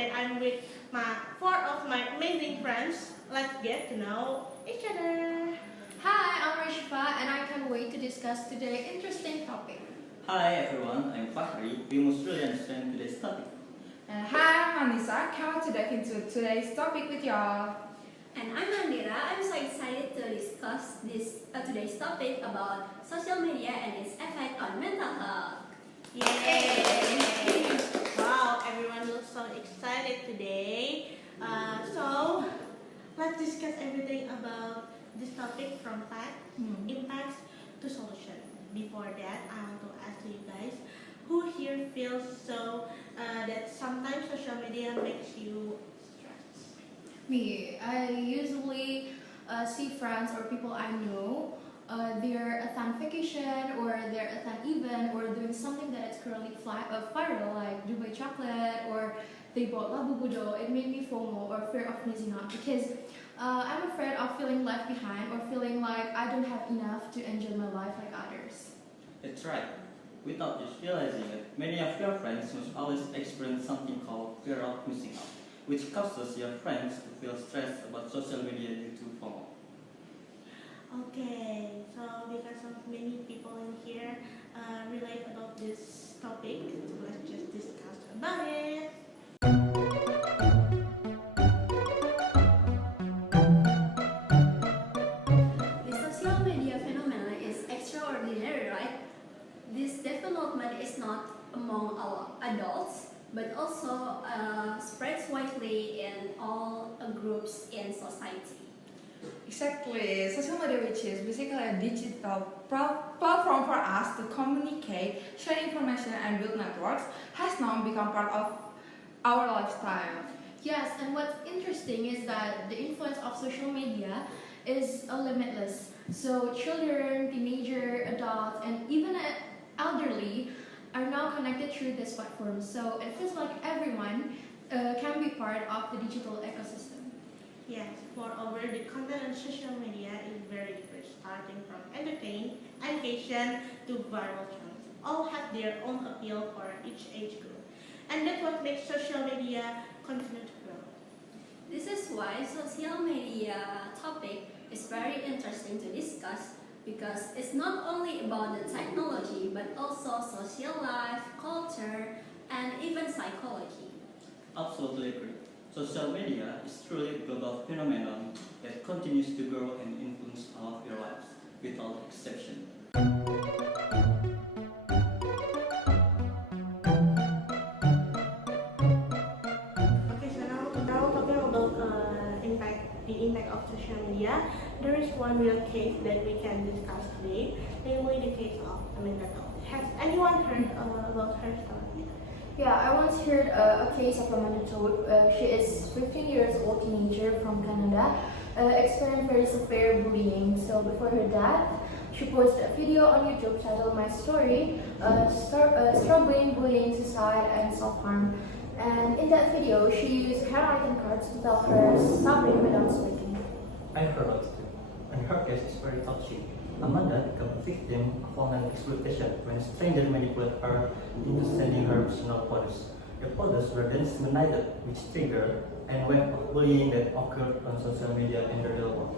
today I'm with four of my amazing friends. Let's get to know each other. Hi, I'm Raesyifa and I can't wait to discuss today's interesting topic. Hi everyone, I'm Fahri. We must really understand today's topic. Hi, I'm Annisa. Can't wait to dive into today's topic with y'all. And I'm Andira. I'm so excited to discuss today's topic about social media and its effect on mental health. Yay! Wow, everyone looks so excited today. So let's discuss everything about this topic from impacts to solution. Before that, I want to ask you guys, who here feels that sometimes social media makes you stressed? Me, I usually see friends or people I know, they're attend vacation or they're attend event or doing something that is currently viral like Dubai chocolate or they bought labu budo. It made me FOMO or fear of missing out because I'm afraid of feeling left behind or feeling like I don't have enough to enjoy my life like others. That's right. Without just realizing it, many of your friends must always experience something called fear of missing out, which causes your friends to feel stressed about social media due to FOMO. Okay, so because of many people in here relate about this topic, so let's just discuss about it. The social media phenomenon is extraordinary, right? This development is not among all adults, but also spreads widely in all groups in society. Exactly. Social media, which is basically a digital platform for us to communicate, share information, and build networks, has now become part of our lifestyle. Yes, and what's interesting is that the influence of social media is limitless. So children, teenagers, adults, and even elderly are now connected through this platform. So it feels like everyone can be part of the digital ecosystem. Yes, moreover, the content on social media is very diverse, starting from entertainment, education, to viral trends. All have their own appeal for each age group. And that's what makes social media continue to grow. This is why social media topic is very interesting to discuss because it's not only about the technology but also social life, culture, and even psychology. Absolutely agree. Social media is truly a global phenomenon that continues to grow and influence all of your lives, without exception. Okay, so now talking about the impact of social media, there is one real case that we can discuss today, namely the case of Annisa. Has anyone heard about her story? Yeah, I once heard a case of Annisa. She is 15 years old teenager from Canada, experienced very severe bullying. So before her death, she posted a video on YouTube titled "My Story," struggling, bullying, suicide, and self-harm. And in that video, she used handwritten cards to tell her suffering without speaking. I heard it too, and her case is very touchy. Amanda became a victim of online exploitation when a stranger manipulated her into sending her personal photos. The photos were then disseminated, which triggered a wave of bullying that occurred on social media and the real world.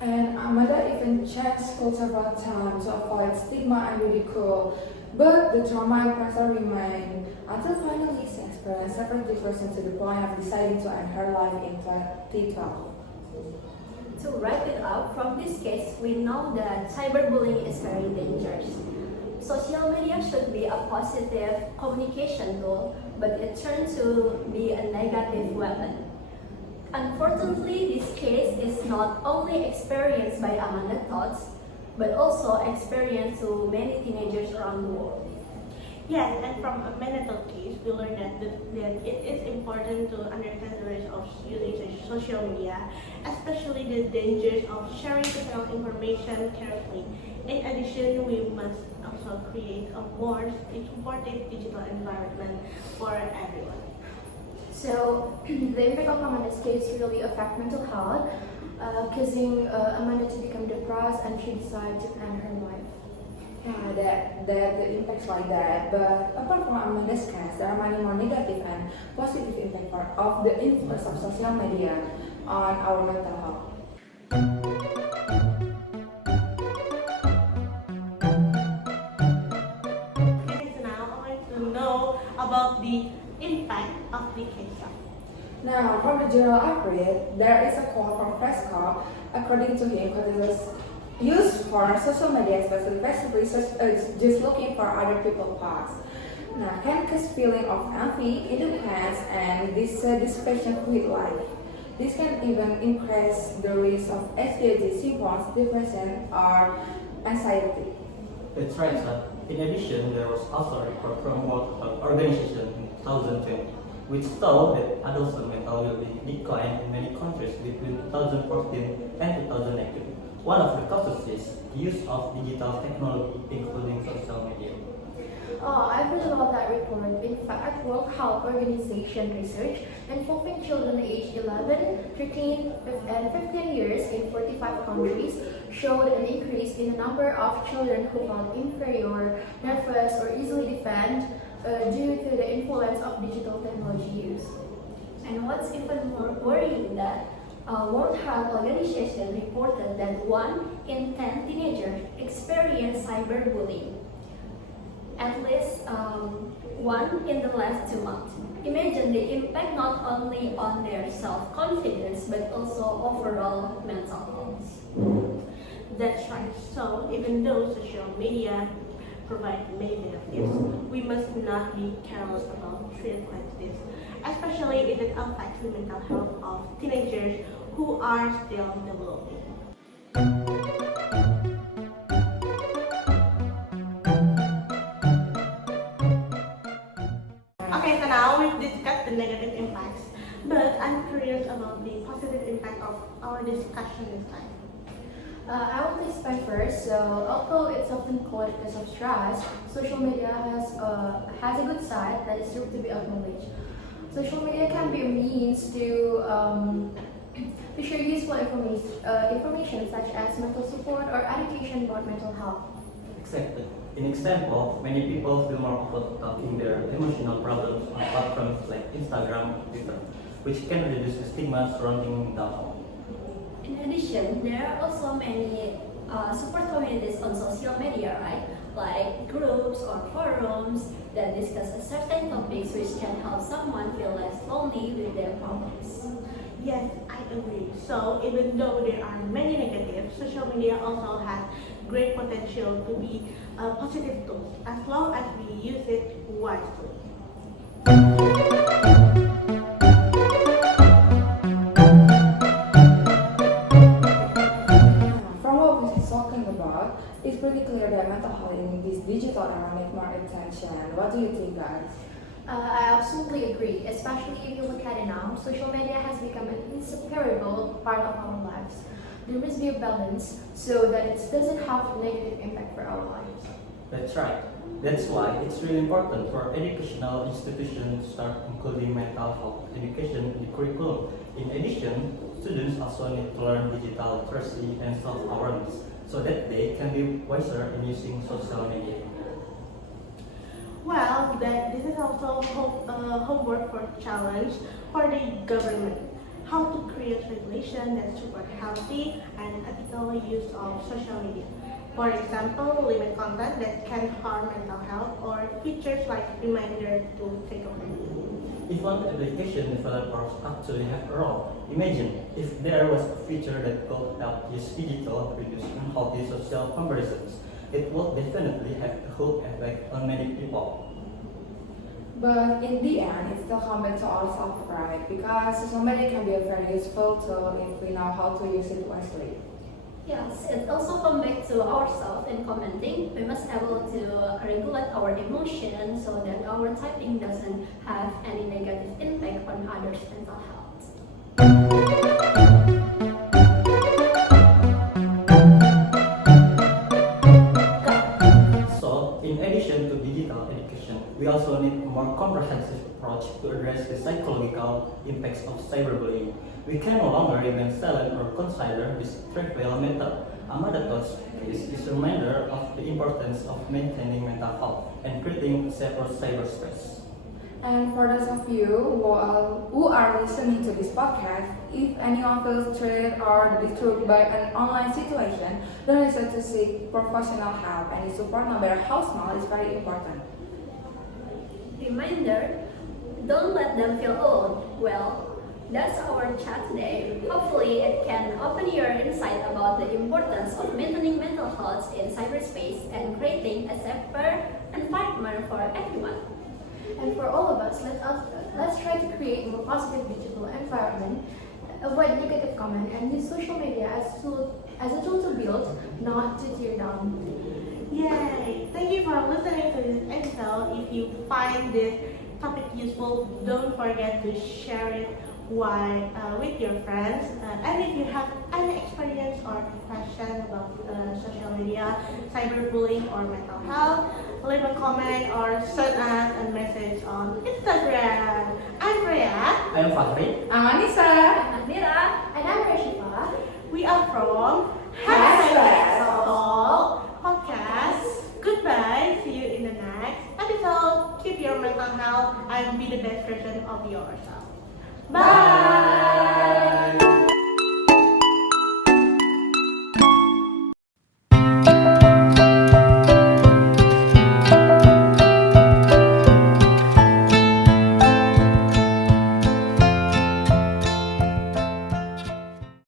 And Amanda even changed school several times to avoid stigma and ridicule. But the trauma and pressure remained until finally she experienced several depression to the point of deciding to end her life in 2012. To wrap it up, from this case, we know that cyberbullying is very dangerous. Social media should be a positive communication tool, but it turned to be a negative weapon. Unfortunately, this case is not only experienced by Amanda Tots, but also experienced to many teenagers around the world. Yes, and from a mental case, we learned that it is important to understand the risk of using social media, especially the dangers of sharing personal information carefully. In addition, we must also create a more supportive digital environment for everyone. So the impact of Amanda's case really affect mental health, causing Amanda to become depressed and she decided to end her life. Yeah, that the impacts like that. But apart from Amanda's case, there are many more negative and and positive impact of the influence of social media on our mental health. Okay, so now I want to know about the impact of the K-pop. Now, from the general average, there is a quote from Fresco. According to him, it is used for social media, especially just looking for other people's posts. Now, can cause feeling of envy, independence, and dissatisfaction with life. This can even increase the risk of anxiety symptoms, depression, or anxiety. That's right, sir. In addition, there was also a report from World Health Organization in 2020, which showed that adolescent mental well-being declined in many countries between 2014 and 2018. One of the causes is the use of digital technology, including social media. I've read about that report. In fact, World Health Organization research involving children aged 11, 13, and 15 years in 45 countries showed an increase in the number of children who felt inferior, nervous, or easily defend due to the influence of digital technology use. And what's even more worrying that World Health Organization reported that 1 in 10 teenagers experience cyberbullying. At least 1 in the last 2 months. Imagine the impact not only on their self-confidence but also overall mental health. That's right. So even though social media provide many benefits, we must not be careless about treating like this, especially if it affects the mental health of teenagers who are still developing. Okay, so now we've discussed the negative impacts, but I'm curious about the positive impact of our discussion this time. I want to explain first. So, although it's often called because of stress, social media has a good side that is still to be acknowledged. Social media can be a means to share useful information such as mental support or education about mental health. Exactly. In example, many people feel more comfortable talking their emotional problems on platforms like Instagram or Twitter, which can reduce the stigma surrounding mental health. In addition, there are also many support communities on social media, right? Like groups or forums that discuss certain topics which can help someone feel less lonely with their problems. Yes, I agree. So even though there are many negatives, social media also has great potential to be a positive tool as long as we use it wisely. From what we're talking about, it's pretty clear that mental health in this digital era need more attention. What do you think, guys? I absolutely agree, especially if you look at it now, social media has become an inseparable part of our lives. There must be a balance so that it doesn't have a negative impact for our lives. That's right. That's why it's really important for educational institutions to start including mental health education in the curriculum. In addition, students also need to learn digital literacy and self-awareness so that they can be wiser in using social media. Well, this is also homework for challenge for the government. How to create regulation that support healthy and ethical use of social media. For example, limit content that can harm mental health or features like reminder to take a break. Even application developers actually have a role. Imagine if there was a feature that could help use digital to reduce unhealthy social comparisons. It would definitely have a hook effect on many people. But in the end, it still comes back to ourselves, right? Because social media can be a very useful tool if we know how to use it wisely. Yes, it also comes back to ourselves in commenting. We must able to regulate our emotions so that our typing doesn't have any negative impact on others' mental health. So, in addition to digital education, we also need a more comprehensive approach to address the psychological impacts of cyberbullying. We can no longer remain silent or consider this trivial matter. Another thought is a reminder of the importance of maintaining mental health and creating a safer cyberspace. And for those of you who are listening to this podcast, if anyone feels threatened or disturbed by an online situation, don't hesitate to seek professional help, and the support, no matter how small, is very important. Reminder, don't let them feel alone. Well, that's our chat today. Hopefully, it can open your insight about the importance of maintaining mental health in cyberspace and creating a safer environment for everyone. And for all of us, let's try to create a more positive digital environment, avoid negative comment, and use social media as a tool to build, not to tear down. Yay! Thank you for listening to this episode. If you find this topic useful, don't forget to share it with your friends. And if you have any experience or question about social media, cyberbullying, or mental health, leave a comment or send us a message on Instagram. I'm Freya. I'm Fahri. I'm Annisa. I'm Andira. And I'm Raesyifa. We are from Hashtag All Podcast. Goodbye. See you in the next episode. Keep your mental health and be the best version of yourself. Bye.